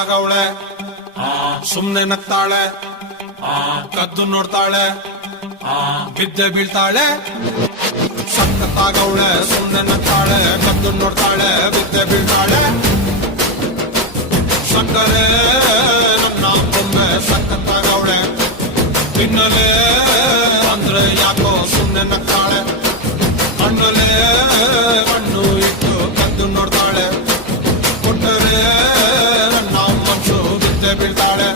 ಸಖತ್ತಾಗವಳೆ ಸುಮ್ನೆ ನಗ್ತಾಳೆ ಕದ್ದು ನೋಡ್ತಾಳೆ ಬಿದ್ದೆ ಬೀಳ್ತಾಳೆ ಸಖತ್ತಾಗವಳೆ ಸುಮ್ನೆ ನಗ್ತಾಳೆ ಕದ್ದು ನೋಡ್ತಾಳೆ ಬಿದ್ದೆ ಬೀಳ್ತಾಳೆ ಸಕ್ಕರೆ ನನ್ನ ಬೊಮ್ಮೆ ಸಖತ್ತಾಗವಳೆ ತಿನ್ನಲೇ ಅಂದ್ರೆ ಯಾಕೋ ಸುಮ್ನೆ ನಗ್ತಾಳೆ ಕಣ್ಣಲ್ಲೇ ಕಣ್ಣು ಇಟ್ಟು ಕದ್ದು ನೋಡ್ತಾಳೆ ಕೊಟ್ಟರೆ ನನ್ನ ಮನಸ್ಸು ಬಿದ್ದೆ ಬೀಳ್ತಾಳೆ